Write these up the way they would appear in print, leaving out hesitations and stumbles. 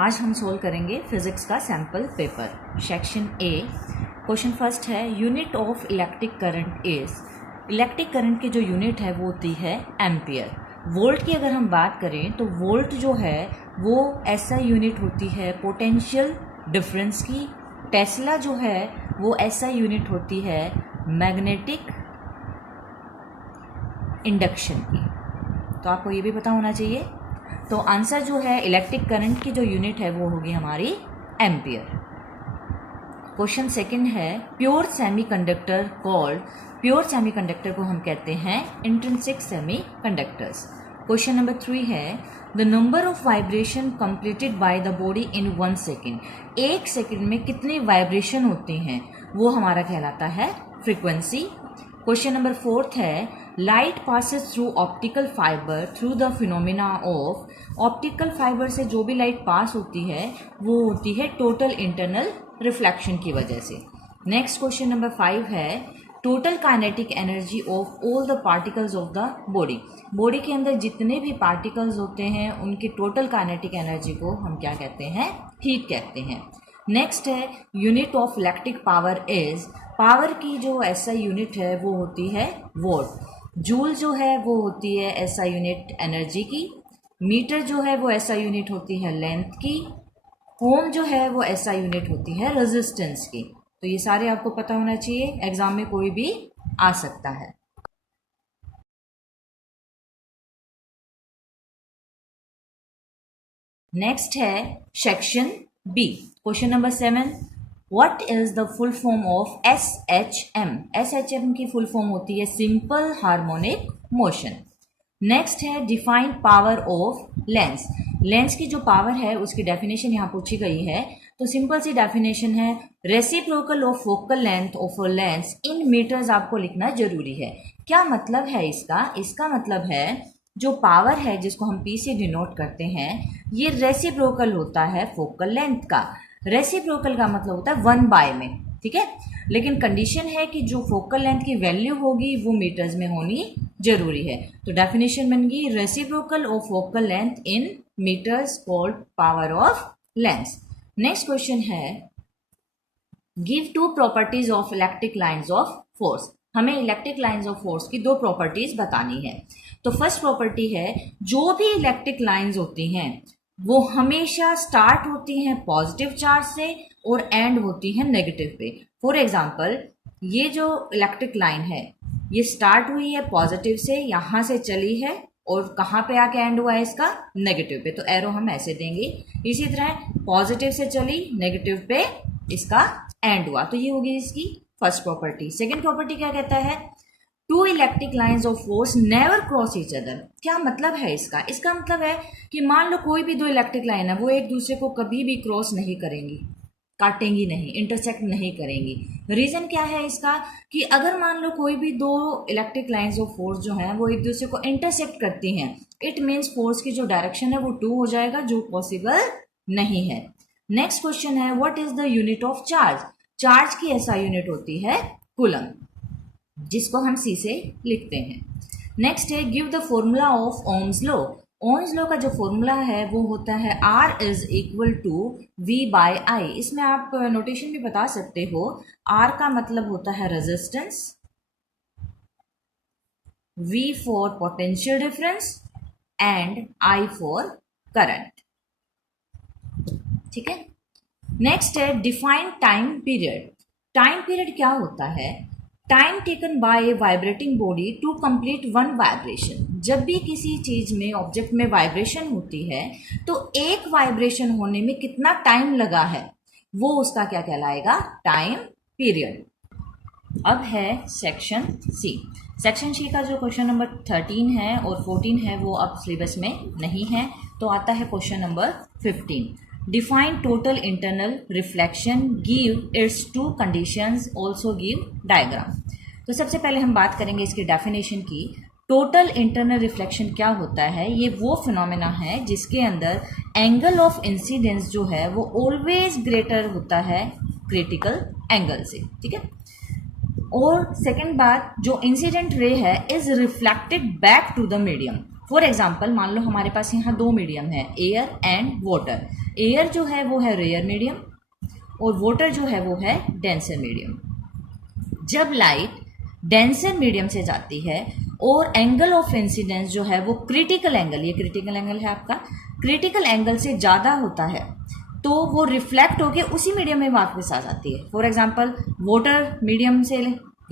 आज हम सोल्व करेंगे फिजिक्स का sample paper section A. Question first है unit of electric current is. Electric current की जो यूनिट है वो होती है एम्पियर। वोल्ट की अगर हम बात करें तो वोल्ट जो है वो ऐसा यूनिट होती है पोटेंशियल डिफरेंस की। टेस्ला जो है वो ऐसा यूनिट होती है मैग्नेटिक इंडक्शन की। तो आपको ये भी पता होना चाहिए। तो आंसर जो है इलेक्ट्रिक करंट की जो यूनिट है वो होगी हमारी एम्पियर। क्वेश्चन सेकंड है pure semiconductor called. Pure semiconductor को हम कहते हैं इंट्रिंसिक सेमीकंडक्टर्स। क्वेश्चन नंबर 3 है the number of vibration completed by the body in 1 second. 1 second में कितनी वाइब्रेशन होती हैं वो हमारा कहलाता है फ्रीक्वेंसी। क्वेश्चन नंबर 4 है light passes through optical fibre through the phenomena of. Optical fibre से जो भी लाइट पास होती है वो होती है टोटल इंटरनल रिफ्लेक्शन की वजह से। नेक्स्ट क्वेश्चन नंबर 5 है total kinetic energy of all the particles of the body. Body के अंदर जितने भी पार्टिकल्स होते हैं उनकी टोटल काइनेटिक एनर्जी को हम क्या कहते हैं, हीट कहते हैं। नेक्स्ट है unit of electric power is. Power की जो ऐसा यूनिट है वो होती है वोल्ट। जूल जो है वो होती है ऐसा यूनिट एनर्जी की। मीटर जो है वो ऐसा यूनिट होती है लेंथ की। ओम जो है वो ऐसा यूनिट होती है रेजिस्टेंस की। तो ये सारे आपको पता होना चाहिए, एग्जाम में कोई भी आ सकता है। नेक्स्ट है section B. Question number 7 what is the full form of SHM। SHM की फुल फॉर्म होती है सिंपल हार्मोनिक मोशन। नेक्स्ट है define power of lens. Lens की जो पावर है उसकी डेफिनेशन यहाँ पूछी गई है। तो सिंपल सी डेफिनेशन है reciprocal of focal length of a lens in metres आपको लिखना जरूरी है। क्या मतलब है इसका? इसका मतलब है जो पावर है जिसको हम P से डिनोट करते हैं ये रेसिप्रोकल होता है फोकल लेंथ का। रेसिप्रोकल का मतलब होता है 1/, में, ठीक है। लेकिन कंडीशन है कि जो फोकल लेंथ की वैल्यू होगी वो मीटर्स में होनी जरूरी है। तो डेफिनेशन बन गई reciprocal of focal length in metres called power of lens. Next question है give 2 properties of electric lines of force. हमें इलेक्ट्रिक लाइंस ऑफ फोर्स की 2 प्रॉपर्टीज बतानी है। तो फर्स्ट प्रॉपर्टी है जो भी इलेक्ट्रिक लाइंस होती हैं वो हमेशा स्टार्ट होती हैं पॉजिटिव चार्ज से और एंड होती हैं नेगेटिव पे। फॉर एग्जांपल ये जो इलेक्ट्रिक लाइन है ये स्टार्ट हुई है पॉजिटिव से, यहाँ से चली है और कहाँ पे आके एंड हुआ है इसका, नेगेटिव पे। तो एरो हम ऐसे देंगे। इसी तरह पॉजिटिव से चली नेगेटिव पे इसका एंड हुआ। तो ये होगी इसकी फर्स्ट प्रॉपर्टी। सेकेंड प्रॉपर्टी क्या कहता है 2 electric lines of force never cross each other. क्या मतलब है इसका? इसका मतलब है कि मान लो कोई भी 2 इलेक्ट्रिक लाइन है वो एक दूसरे को कभी भी क्रॉस नहीं करेंगी, काटेंगी नहीं, इंटरसेक्ट नहीं करेंगी। रीजन क्या है इसका कि अगर मान लो कोई भी 2 इलेक्ट्रिक लाइंस ऑफ फोर्स जो है वो एक दूसरे को इंटरसेक्ट करती हैं, इट मीन्स फोर्स की जो डायरेक्शन है वो 2 हो जाएगा जो पॉसिबल नहीं है। नेक्स्ट क्वेश्चन है what is the unit of charge. Charge की ऐसा यूनिट होती है कूलम, जिसको हम C से लिखते हैं। नेक्स्ट है give the formula of Ohm's law. Ohm's law का जो फॉर्मूला है वो होता है R is equal to V/I। इसमें आप नोटेशन भी बता सकते हो। R का मतलब होता है resistance, V for potential difference and I for current, ठीक है। नेक्स्ट है define time period. Time period क्या होता है? Time taken by a vibrating body to complete 1 vibration. जब भी किसी चीज में ऑब्जेक्ट में वाइब्रेशन होती है तो एक वाइब्रेशन होने में कितना टाइम लगा है वो उसका क्या कहलाएगा, टाइम पीरियड। अब है सेक्शन सी। सेक्शन सी का जो क्वेश्चन नंबर 13 है और 14 है वो अब सिलेबस में नहीं है। तो आता है question number 15 define total internal reflection give its 2 conditions also give diagram. तो सबसे पहले हम बात करेंगे इसकी डेफिनेशन की। टोटल इंटरनल रिफ्लेक्शन क्या होता है? ये वो फिनोमेना है जिसके अंदर एंगल ऑफ इंसिडेंस जो है वो ऑलवेज ग्रेटर होता है क्रिटिकल एंगल से, ठीक है। और सेकेंड बात, जो इंसिडेंट रे है is reflected back to the medium. For example मान लो हमारे पास यहाँ 2 मीडियम है, एयर एंड वाटर। एयर जो है वो है रेयर मीडियम और वाटर जो है वो है डेंसर मीडियम। जब लाइट डेंसर मीडियम से जाती है और एंगल ऑफ इंसिडेंस जो है वो क्रिटिकल एंगल, ये क्रिटिकल एंगल है आपका, क्रिटिकल एंगल से ज़्यादा होता है तो वो रिफ्लेक्ट होके उसी मीडियम में वापस आ जाती है। फॉर एग्जांपल वाटर मीडियम से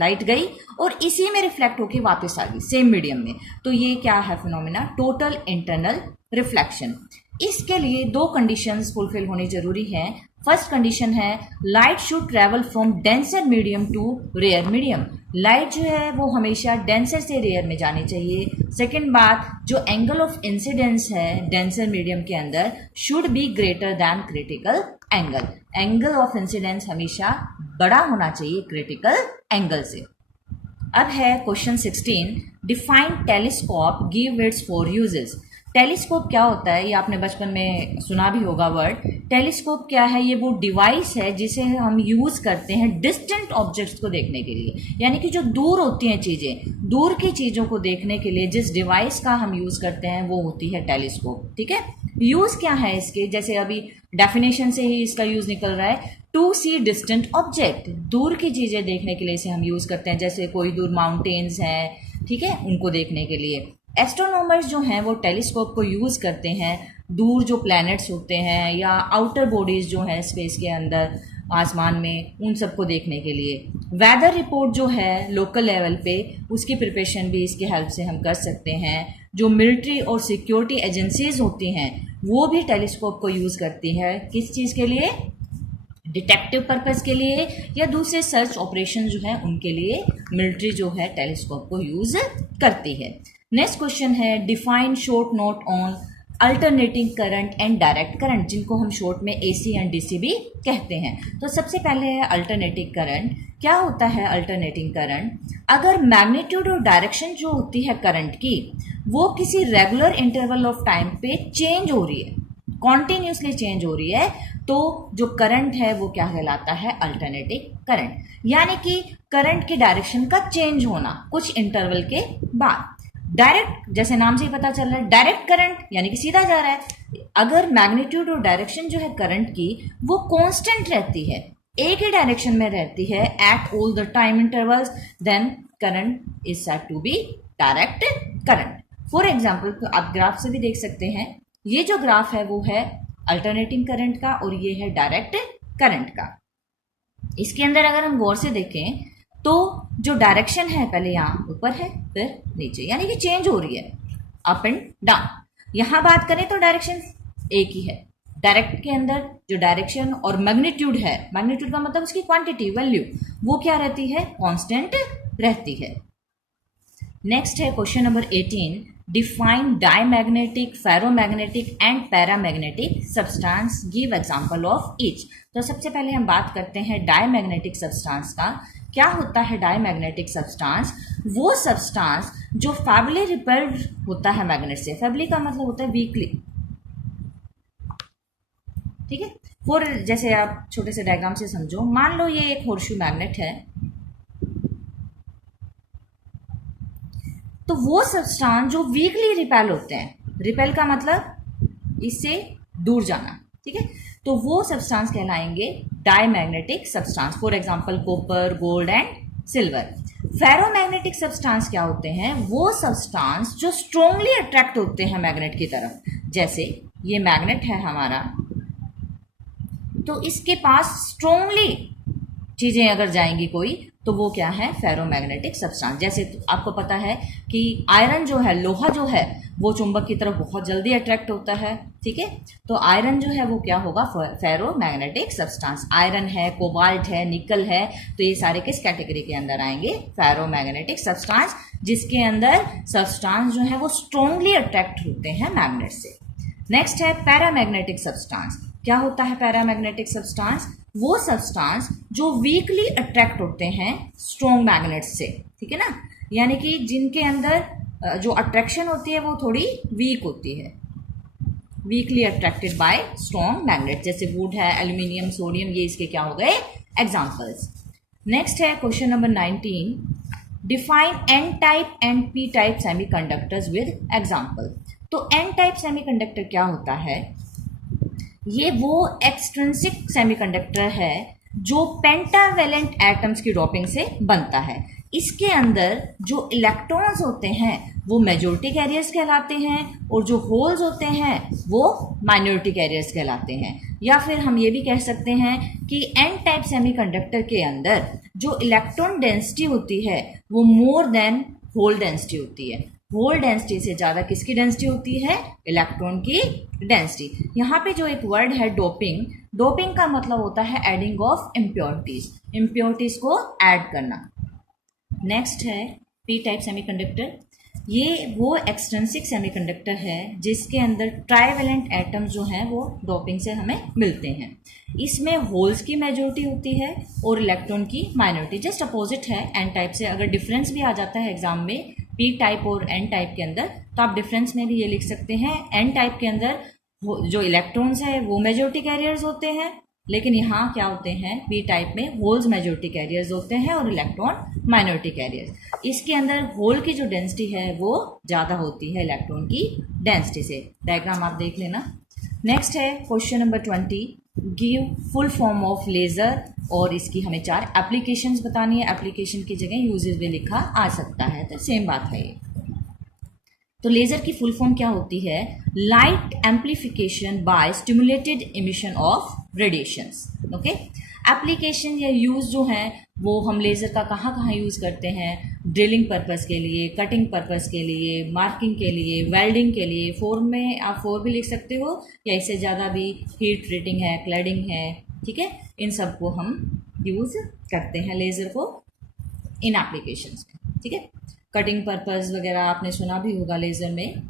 लाइट गई और इसी में रिफ्लेक्ट होके वापस आ गई सेम मीडियम में, तो ये क्या है फिनोमिना, टोटल इंटरनल रिफ्लेक्शन। इसके लिए दो कंडीशंस फुलफिल होनी जरूरी है। फर्स्ट कंडीशन है light should travel from denser medium to rare medium, light जो है वो हमेशा डेंसर से रेयर में जानी चाहिए। सेकंड बात, जो एंगल ऑफ इंसिडेंस है डेंसर मीडियम के अंदर should be greater than critical angle, angle of incidence हमेशा बड़ा होना चाहिए क्रिटिकल एंगल से। अब है question 16, define telescope, give its 4 uses. Telescope क्या होता है, ये आपने बचपन में सुना भी होगा वर्ड। टेलीस्कोप क्या है, ये वो डिवाइस है जिसे हम यूज़ करते हैं डिस्टेंट ऑब्जेक्ट्स को देखने के लिए, यानी कि जो दूर होती हैं चीज़ें, दूर की चीज़ों को देखने के लिए जिस डिवाइस का हम यूज़ करते हैं वो होती है टेलीस्कोप। ठीक है, यूज़ क्या है इसके, जैसे अभी डेफिनेशन से ही इसका यूज़ निकल रहा है, टू सी डिस्टेंट ऑब्जेक्ट, दूर की चीज़ें देखने के लिए इसे हम यूज़ करते हैं, जैसे कोई दूर माउंटेन्स हैं, ठीक है, उनको देखने के लिए। एस्ट्रोनॉमर्स जो हैं वो टेलीस्कोप को यूज़ करते हैं दूर जो प्लैनेट्स होते हैं या आउटर बॉडीज़ जो हैं स्पेस के अंदर आसमान में, उन सबको देखने के लिए। वेदर रिपोर्ट जो है लोकल लेवल पे, उसकी प्रिपरेशन भी इसके हेल्प से हम कर सकते हैं। जो मिलिट्री और सिक्योरिटी एजेंसीज होती हैं वो भी टेलीस्कोप को यूज़ करती है, किस चीज़ के लिए, डिटेक्टिव पर्पस के लिए या दूसरे सर्च ऑपरेशन जो है उनके लिए मिलिट्री जो है टेलीस्कोप को यूज़ करती है। नेक्स्ट क्वेश्चन है define short note on alternating current and direct current, जिनको हम शॉर्ट में AC एंड DC भी कहते हैं। तो सबसे पहले है अल्टरनेटिंग करंट। क्या होता है अल्टरनेटिंग करंट, अगर मैग्नीट्यूड और डायरेक्शन जो होती है करंट की वो किसी रेगुलर इंटरवल ऑफ टाइम पे चेंज हो रही है, कॉन्टिन्यूसली चेंज हो रही है, तो जो करंट है वो क्या कहलाता है, अल्टरनेटिंग करंट। यानी कि करंट की डायरेक्शन का चेंज होना कुछ इंटरवल के बाद। डायरेक्ट, जैसे नाम से ही पता चल रहा है, डायरेक्ट करंट यानी कि सीधा जा रहा है। अगर मैग्नीट्यूड और डायरेक्शन जो है करंट की वो कांस्टेंट रहती है, एक ही डायरेक्शन में रहती है at all the time intervals, then current is said to be direct current. For example आप ग्राफ से भी देख सकते हैं, ये जो ग्राफ है वो है अल्टरनेटिंग करंट का और ये है डायरेक्ट करंट का। इसके अंदर अगर हम गौर से देखें तो जो डायरेक्शन है पहले यहाँ ऊपर है फिर नीचे, यानी कि चेंज हो रही है अप एंड डाउन। यहाँ बात करें तो डायरेक्शन एक ही है, डायरेक्ट के अंदर जो डायरेक्शन और मैग्नीट्यूड है, मैग्नीट्यूड का मतलब उसकी क्वांटिटी वैल्यू, वो क्या रहती है, कांस्टेंट रहती है। नेक्स्ट है question number 18, define diamagnetic, ferromagnetic and paramagnetic substance, give example of each. तो सबसे पहले हम बात करते हैं डायमैग्नेटिक सब्सटेंस का। क्या होता है डायमैग्नेटिक सब्सटेंस, वो सब्सटेंस जो फेबली रिपेल्ड होता है मैग्नेट से, फेबली का मतलब होता है वीकली, ठीक है। फॉर जैसे आप छोटे से डायग्राम से समझो, मान लो ये एक होर्शू मैग्नेट है, तो वो सब्सटेंस जो वीकली रिपेल होते हैं, रिपेल का मतलब इससे दूर जाना, ठीक है, तो वो सब्सटेंस कहलाएंगे diamagnetic substance. For example copper, gold and silver. Ferromagnetic substance क्या होते हैं, वो सब्सटेंस जो स्ट्रांगली अट्रैक्ट होते हैं मैग्नेट की तरफ। जैसे ये मैग्नेट है हमारा, तो इसके पास स्ट्रांगली चीजें अगर जाएंगी कोई, तो वो क्या है, फेरोमैग्नेटिक सब्सटेंस। जैसे तो आपको पता है कि आयरन जो है, लोहा जो है, वो चुंबक की तरफ बहुत जल्दी अट्रैक्ट होता है, ठीक है, तो आयरन जो है वो क्या होगा, फेरोमैग्नेटिक सब्सटेंस। आयरन है, कोबाल्ट है, निकल है, तो ये सारे किस कैटेगरी के अंदर आएंगे, फेरोमैग्नेटिक सब्सटेंस, जिसके अंदर सब्सटेंस जो है वो स्ट्रांगली अट्रैक्ट होते हैं मैग्नेट से। नेक्स्ट है पैरामैग्नेटिक सब्सटेंस। क्या होता है पैरामैग्नेटिक सब्सटेंस, वो सब्सटेंस जो वीकली अट्रैक्ट होते हैं स्ट्रॉन्ग मैग्नेट से, ठीक है ना, यानी कि जिनके अंदर जो अट्रैक्शन होती है वो थोड़ी वीक होती है, weakly attracted by strong magnet, जैसे वुड है, एल्यूमिनियम, सोडियम, ये इसके क्या हो गए, एग्जांपल्स। नेक्स्ट है question number 19, define N type and P type semiconductors with example. तो एन टाइप सेमीकंडक्टर क्या होता है, ये वो एक्सट्रिंसिक सेमीकंडक्टर है जो पेंटावेलेंट एटम्स की डोपिंग से बनता है। इसके अंदर जो इलेक्ट्रॉन्स होते हैं वो मेजॉरिटी कैरियर्स कहलाते हैं और जो होल्स होते हैं वो माइनॉरिटी कैरियर्स कहलाते हैं। या फिर हम ये भी कह सकते हैं कि एन टाइप सेमीकंडक्टर के अंदर जो इलेक्ट्रॉन डेंसिटी होती है वो मोर देन होल डेंसिटी होती है। होल डेंसिटी से ज़्यादा किसकी डेंसिटी होती है? इलेक्ट्रॉन की डेंसिटी। यहाँ पे जो एक वर्ड है डोपिंग, डोपिंग का मतलब होता है एडिंग ऑफ इम्प्योरिटीज, इम्प्योरिटीज को ऐड करना। नेक्स्ट है पी टाइप सेमीकंडक्टर। ये वो एक्सट्रिंसिक सेमीकंडक्टर है जिसके अंदर ट्राइवेलेंट एटम्स जो हैं वो डोपिंग से हमें मिलते हैं। इसमें होल्स की मेजॉरिटी होती है और इलेक्ट्रॉन की माइनॉरिटी। जस्ट अपोजिट है एन टाइप से। अगर डिफरेंस भी आ जाता है एग्जाम में पी टाइप और एन टाइप के अंदर, तो आप डिफरेंस में भी ये लिख सकते हैं एन टाइप के अंदर जो इलेक्ट्रॉन्स है वो मेजॉरिटी कैरियर्स होते हैं, लेकिन यहाँ क्या होते हैं पी टाइप में होल्स मेजॉरिटी कैरियर्स होते हैं और इलेक्ट्रॉन माइनॉरिटी कैरियर्स। इसके अंदर होल की जो डेंसिटी है वो ज़्यादा होती है इलेक्ट्रॉन की डेंसिटी से। डायग्राम आप देख लेना। नेक्स्ट है question number 20, give full form of laser, और इसकी हमें 4 एप्लीकेशंस बतानी है। एप्लीकेशन की जगह यूजेस भी लिखा आ सकता है, तो सेम बात है ये। तो लेज़र की फुल फॉर्म क्या होती है? Light amplification by stimulated emission of radiations. Okay, application या यूज़ जो है वो हम लेज़र का कहाँ कहाँ यूज़ करते हैं? ड्रिलिंग पर्पस के लिए, कटिंग पर्पस के लिए, मार्किंग के लिए, वेल्डिंग के लिए। 4 में आप 4 भी लिख सकते हो या इससे ज़्यादा भी, हीट ट्रीटिंग है, क्लैडिंग है, ठीक है, इन सब को हम यूज़ करते हैं लेज़र को इन एप्लीकेशंस में, ठीक है। कटिंग पर्पस वगैरह आपने सुना भी होगा, लेज़र में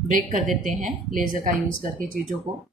ब्रेक कर देते हैं लेज़र का यूज़ करके चीज़ों को।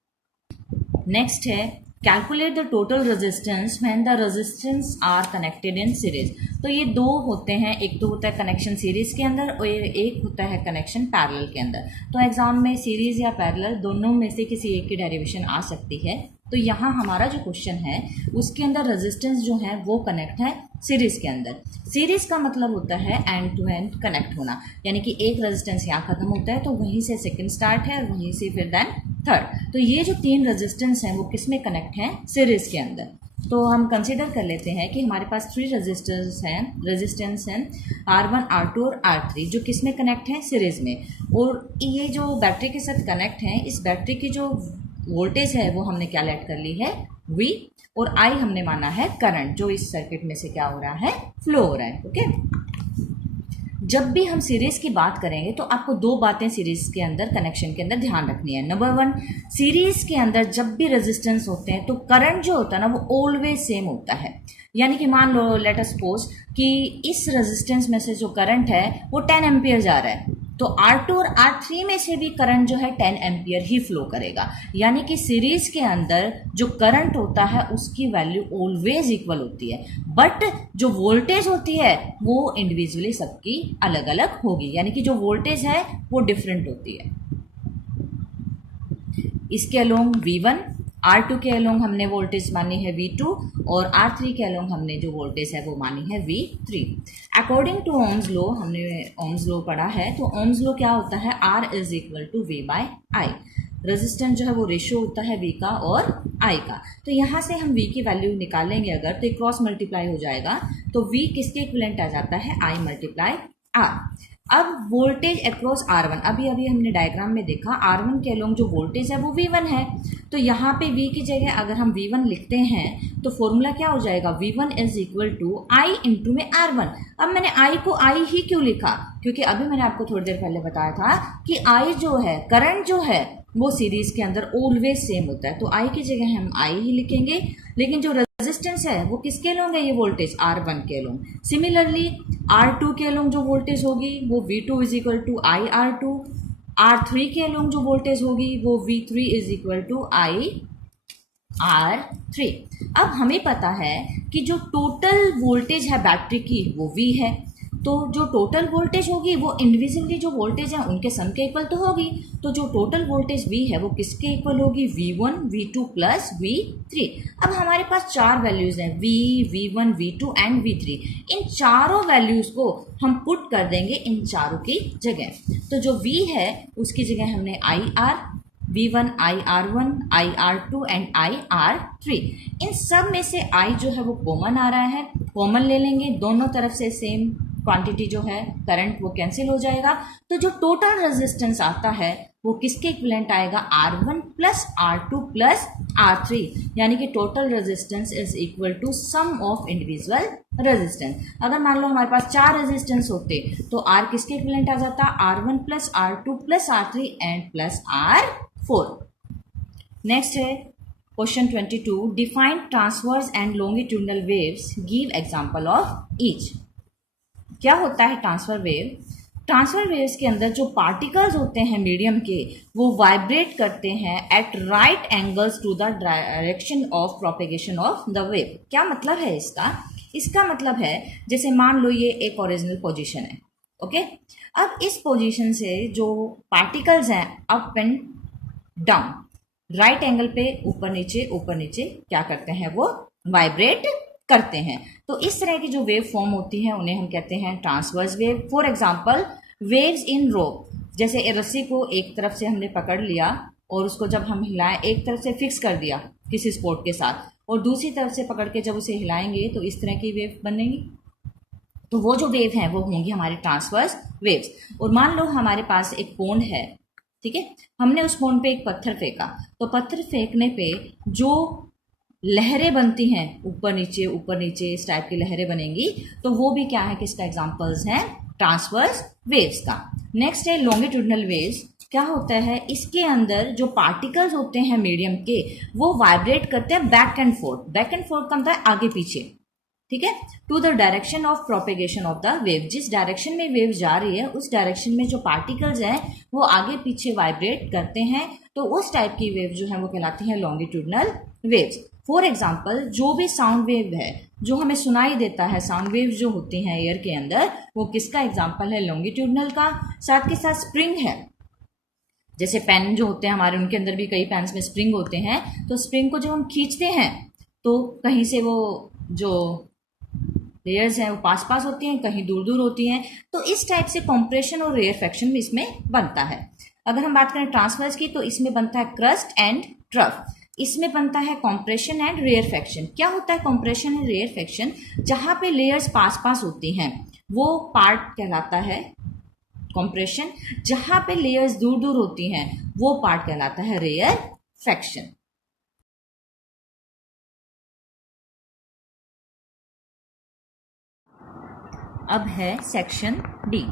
नेक्स्ट है calculate the total resistance when the resistance R connected in series. तो ये 2 होते हैं, एक तो होता है कनेक्शन सीरीज के अंदर और एक होता है कनेक्शन पैरेलल के अंदर। तो एग्जाम में सीरीज या पैरेलल दोनों में से किसी एक की डेरिवेशन आ सकती है। तो यहाँ हमारा जो क्वेश्चन है उसके अंदर रेजिस्टेंस जो है वो कनेक्ट है सीरीज के अंदर। सीरीज का मतलब होता है एंड टू एंड कनेक्ट होना, यानी कि एक रेजिस्टेंस यहाँ खत्म होता है तो वहीं से सेकंड स्टार्ट है और वहीं से फिर देन थर्ड। तो ये जो 3 रेजिस्टेंस हैं वो किस में कनेक्ट हैं? सीरीज के अंदर। तो हम कंसिडर कर लेते हैं कि हमारे पास 3 रेजिस्टेंस हैं R1, R2 और R3, जो किस में कनेक्ट हैं? सीरीज में। और ये जो बैटरी के साथ कनेक्ट हैं, इस बैटरी की जो वोल्टेज है वो हमने क्या लेट कर ली है? V, और I हमने माना है करंट, जो इस सर्किट में से क्या हो रहा है? फ्लो हो रहा है। ओके, जब भी हम सीरीज की बात करेंगे तो आपको 2 बातें सीरीज के अंदर कनेक्शन के अंदर ध्यान रखनी है। नंबर 1, सीरीज के अंदर जब भी रेजिस्टेंस होते हैं तो करंट जो होता है ना वो ऑलवेज सेम होता है। यानी कि मान लो लेट अस सपोज कि इस रेजिस्टेंस में से जो करंट है वो 10 एम्पियर जा रहा है, तो R2 और R3 में से भी करंट जो है 10 एम्पियर ही फ्लो करेगा। यानी कि सीरीज के अंदर जो करंट होता है उसकी वैल्यू ऑलवेज इक्वल होती है, बट जो वोल्टेज होती है वो इंडिविजुअली सबकी अलग अलग होगी, यानी कि जो वोल्टेज है वो डिफरेंट होती है। इसके अलोंग V1, R2 के अलोंग हमने वोल्टेज मानी है V2 और R3 के अलोंग हमने जो वोल्टेज है वो मानी है V3। According to Ohm's law, हमने ओम्स लॉ पढ़ा है, तो ओम्स लॉ क्या होता है? R is equal to V by I। Resistance जो है वो रेशियो होता है V का और I का। तो यहाँ से हम V की वैल्यू निकालेंगे अगर, तो क्रॉस मल्टीप्लाई हो जाएगा, तो V किसके इक्विवेलेंट आ जाता है? I multiply R। अब वोल्टेज अक्रॉस R1, अभी हमने डायग्राम में देखा R1 के अलोंग जो वोल्टेज है वो V1 है, तो यहाँ पे V की जगह अगर हम V1 लिखते हैं तो फॉर्मूला क्या हो जाएगा? V1 is equal to I into में R1। अब मैंने I को I ही क्यों लिखा? क्योंकि अभी मैंने आपको थोड़ी देर पहले बताया था कि I जो है, करंट जो है वो सीरीज के अंदर ऑलवेज सेम होता है, तो I की जगह हम I ही लिखेंगे, लेकिन जो रेजिस्टेंस है वो किसके अलोंग है? ये वोल्टेज R1 के अलोंग। सिमिलरली R2 के अलोंग जो वोल्टेज होगी वो V2 is equal to I R2। R3 के अलोंग जो वोल्टेज होगी वो V3 is equal to I R3। अब हमें पता है कि जो टोटल वोल्टेज है बैटरी की वो V है, तो जो टोटल वोल्टेज होगी वो इंडिविजुअली जो वोल्टेज है उनके सम के इक्वल तो होगी। तो जो टोटल वोल्टेज V है वो किसके इक्वल होगी? V1, V2 plus V3। अब हमारे पास 4 वैल्यूज़ हैं, V, V1, V2 and V3। इन चारों वैल्यूज़ को हम पुट कर देंगे इन चारों की जगह। तो जो V है उसकी जगह हमने IR V1 IR1, IR2 and IR3। इन सब में से I जो है वो कॉमन आ रहा है, कॉमन ले लेंगे, दोनों तरफ से सेम क्वांटिटी जो है करंट वो कैंसिल हो जाएगा। तो जो टोटल रेजिस्टेंस आता है वो किसके इक्विवेलेंट आएगा, R1 plus R2 plus R3, यानी कि total resistance is equal to sum of individual resistance. अगर मान लो हमारे पास 4 रेजिस्टेंस होते तो R किसके इक्विवेलेंट आ जाता, R1 plus R2 plus R3 and plus R4। Next है question 22, define transverse and longitudinal waves, give example of each. क्या होता है ट्रांसफर वेव? ट्रांसफर वेव्स के अंदर जो पार्टिकल्स होते हैं मीडियम के, वो वाइब्रेट करते हैं at right angles to the direction of propagation of the wave. क्या मतलब है इसका? इसका मतलब है जैसे मान लो ये एक ओरिजिनल पोजीशन है, ओके। अब इस पोजीशन से जो पार्टिकल्स हैं up and down, right angle पे ऊपर नीचे क्या करते हैं, वो वाइब्रेट करते हैं। तो इस तरह की जो वेव फॉर्म होती है उन्हें हम कहते हैं transverse wave. For example waves in rope, जैसे एक रस्सी को एक तरफ से हमने पकड़ लिया और उसको जब हम हिलाएं, एक तरफ से फिक्स कर दिया किसी स्पोर्ट के साथ, और दूसरी तरफ से पकड़ के जब उसे हिलाएंगे तो इस तरह की वेव बनेगी। तो वो जो वेव हैं वो होंगी हमारी ट्रांसवर्स वेव्स। और मान लो हमारे पास एक पोंड है, ठीक है, हमने उस पोंड पे एक पत्थर फेंका, तो पत्थर फेंकने पे जो लहरें बनती हैं ऊपर नीचे इस टाइप की लहरें बनेंगी, तो वो भी क्या है, किसका एग्जांपल्स हैं, ट्रांसवर्स वेव्स का। नेक्स्ट है लॉन्गिट्यूडनल वेव्स। क्या होता है, इसके अंदर जो पार्टिकल्स होते हैं मीडियम के, वो वाइब्रेट करते हैं बैक एंड फोर्थ का मतलब है आगे पीछे, ठीक है, to the direction of propagation of the wave. जिस डायरेक्शन में वेव जा रही है उस डायरेक्शन में जो पार्टिकल्स हैं वो आगे पीछे वाइब्रेट करते हैं, तो उस टाइप की वेव जो है वो कहलाती है लॉन्गिट्यूडनल वेव्स। फॉर एग्जाम्पल जो भी साउंड वेव है जो हमें सुनाई देता है, साउंड वेव जो होती हैं एयर के अंदर, वो किसका एग्जाम्पल है, लॉन्गिट्यूडनल का। साथ के साथ स्प्रिंग है, जैसे पेन जो होते हैं हमारे, उनके अंदर भी कई पेन्स में स्प्रिंग होते हैं, तो स्प्रिंग को जब हम खींचते हैं तो कहीं से वो जो लेयर्स हैं वो पास होती हैं, कहीं दूर होती हैं, तो इस टाइप से कॉम्प्रेशन और रेयरफेक्शन भी इसमें बनता है। अगर हम बात करें ट्रांसवर्स की, तो इसमें बनता है क्रस्ट एंड ट्रफ, इसमें बनता है कॉम्प्रेशन एंड रेयरफेक्शन। क्या होता है कॉम्प्रेशन एंड रेयरफेक्शन? जहां पे लेयर्स पास होती हैं वो पार्ट कहलाता है कॉम्प्रेशन, जहां पे लेयर्स दूर होती हैं वो पार्ट कहलाता है रेयरफेक्शन। अब है सेक्शन डी।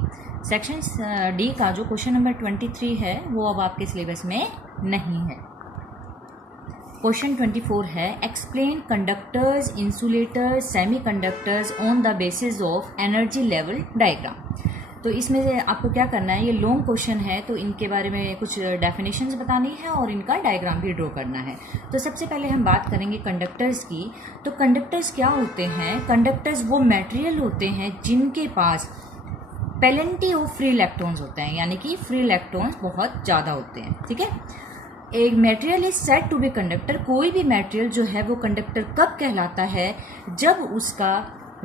सेक्शन डी का जो क्वेश्चन नंबर 23 है वो अब आपके सिलेबस में नहीं है। क्वेश्चन 24 है, explain conductors, insulators, semiconductors on the basis of energy level diagram. तो इसमें से आपको क्या करना है, ये लॉन्ग क्वेश्चन है तो इनके बारे में कुछ डेफिनेशंस बतानी है और इनका डायग्राम भी ड्रॉ करना है। तो सबसे पहले हम बात करेंगे कंडक्टर्स की। तो कंडक्टर्स क्या होते हैं? कंडक्टर्स वो मटेरियल होते हैं जिनके पास पेलेंटी ऑफ फ्री इलेक्ट्रॉन्स होते हैं, यानी कि फ्री इलेक्ट्रॉन्स बहुत ज़्यादा होते हैं, ठीक है। एक material is said to be conductor. कोई भी मटेरियल जो है वो कंडक्टर कब कहलाता है? जब उसका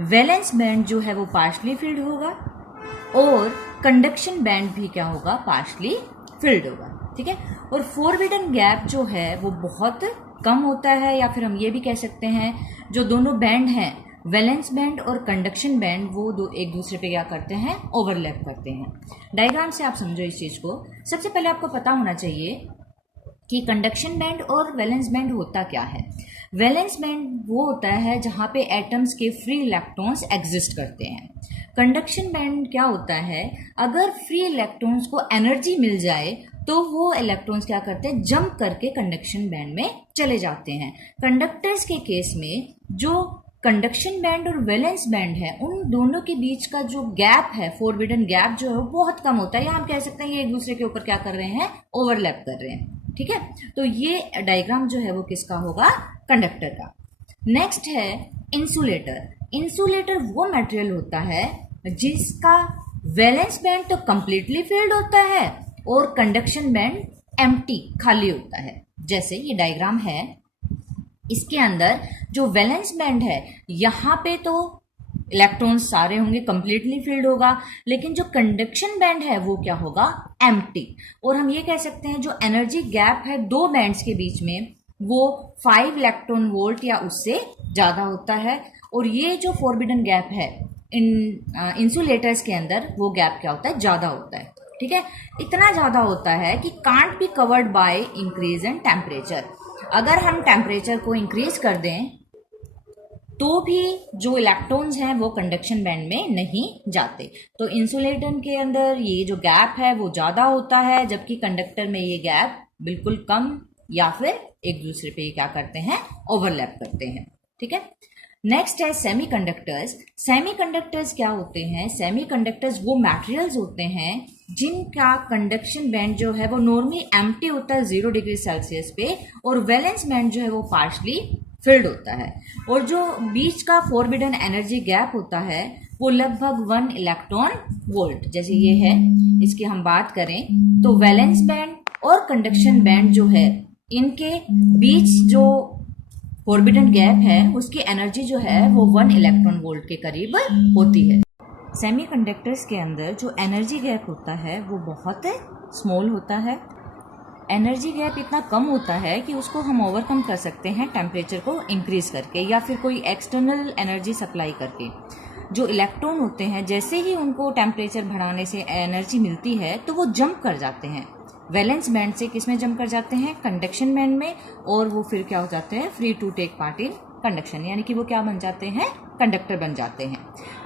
वैलेंस बैंड जो है वो पार्शली फिल्ड होगा और कंडक्शन बैंड भी क्या होगा, पार्शली फिल्ड होगा, ठीक है। और फॉरबिडन गैप जो है वो बहुत कम होता है, या फिर हम ये भी कह सकते हैं जो दोनों बैंड हैं, वैलेंस बैंड और कंडक्शन बैंड, वो एक दूसरे पे क्या करते हैं, ओवरलैप करते हैं। डायग्राम से आप समझो इस चीज़ को। सबसे पहले आपको पता होना चाहिए कि कंडक्शन बैंड और वैलेंस बैंड होता क्या है। वैलेंस बैंड वो होता है जहाँ पे एटम्स के फ्री इलेक्ट्रॉन्स एग्जिस्ट करते हैं। कंडक्शन बैंड क्या होता है, अगर फ्री इलेक्ट्रॉन्स को एनर्जी मिल जाए तो वो इलेक्ट्रॉन्स क्या करते हैं, जंप करके कंडक्शन बैंड में चले जाते हैं। कंडक्टर्स के केस में जो कंडक्शन बैंड और वैलेंस बैंड है, उन दोनों के बीच का जो गैप है, फॉरबिडन गैप जो है वो बहुत कम होता है, या हम कह सकते हैं ये एक दूसरे के ऊपर क्या कर रहे हैं, ओवरलैप कर रहे हैं, ठीक है। तो ये डायग्राम जो है वो किसका होगा, कंडक्टर का। नेक्स्ट है इंसुलेटर। इंसुलेटर वो मटेरियल होता है जिसका वैलेंस बैंड तो कंप्लीटली फिल्ड होता है और कंडक्शन बैंड एम्प्टी, खाली होता है। जैसे ये डायग्राम है, इसके अंदर जो वैलेंस बैंड है यहाँ पे तो इलेक्ट्रॉन्स सारे होंगे, कंप्लीटली फिल्ड होगा, लेकिन जो कंडक्शन बैंड है वो क्या होगा, एम्प्टी। और हम ये कह सकते हैं जो एनर्जी गैप है दो बैंड्स के बीच में वो 5 इलेक्ट्रॉन वोल्ट या उससे ज़्यादा होता है। और ये जो फॉरबिडन गैप है इंसुलेटर्स के अंदर, वो गैप क्या होता है, ज़्यादा होता है। ठीक है, इतना ज़्यादा होता है कि can't be covered by increase in temperature. अगर हम टेम्परेचर को इंक्रीज कर दें तो भी जो इलेक्ट्रॉन्स हैं वो कंडक्शन बैंड में नहीं जाते। तो इंसुलेटर के अंदर ये जो गैप है वो ज़्यादा होता है, जबकि कंडक्टर में ये गैप बिल्कुल कम या फिर एक दूसरे पे क्या करते हैं, ओवरलैप करते हैं। ठीक है, नेक्स्ट है सेमीकंडक्टर्स। सेमीकंडक्टर्स क्या होते हैं, सेमीकंडक्टर्स वो मटेरियल्स होते हैं जिनका कंडक्शन बैंड जो है वो नॉर्मली एम्प्टी होता है 0 डिग्री सेल्सियस पे, और वैलेंस बैंड जो है वो पार्शली फिल्ड होता है। और जो बीच का फॉरबिडन एनर्जी गैप होता है वो लगभग 1 इलेक्ट्रॉन वोल्ट, जैसे ये है, इसकी हम बात करें तो वैलेंस बैंड और कंडक्शन बैंड जो है इनके बीच जो फॉरबिडन गैप है उसकी एनर्जी जो है वो 1 इलेक्ट्रॉन वोल्ट के करीब होती है। सेमीकंडक्टर्स के अंदर जो एनर्जी गैप होता है वो बहुत स्मॉल होता है। एनर्जी गैप इतना कम होता है कि उसको हम ओवरकम कर सकते हैं टेम्परेचर को इंक्रीज करके या फिर कोई एक्सटर्नल एनर्जी सप्लाई करके। जो इलेक्ट्रॉन होते हैं जैसे ही उनको टेम्परेचर बढ़ाने से एनर्जी मिलती है तो वो जंप कर जाते हैं वैलेंस बैंड से, किस में जंप कर जाते हैं, कंडक्शन बैंड में, और वो फिर क्या हो जाते हैं, free to take part in conduction, यानी कि वो क्या बन जाते हैं, कंडक्टर बन जाते हैं।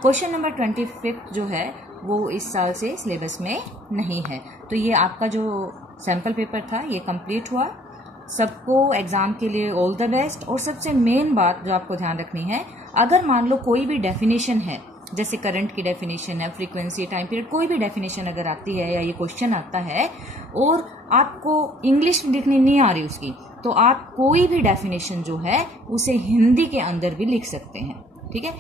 क्वेश्चन नंबर 25 जो है वो इस साल से सिलेबस में नहीं है। तो ये आपका जो सैम्पल पेपर था ये कंप्लीट हुआ। सबको एग्ज़ाम के लिए ऑल द बेस्ट। और सबसे मेन बात जो आपको ध्यान रखनी है, अगर मान लो कोई भी डेफिनेशन है, जैसे करंट की डेफिनेशन है, फ्रीक्वेंसी, टाइम पीरियड, कोई भी डेफिनेशन अगर आती है या ये क्वेश्चन आता है और आपको इंग्लिश लिखनी नहीं आ रही उसकी, तो आप कोई भी डेफिनेशन जो है उसे हिंदी के अंदर भी लिख सकते हैं। ठीक है,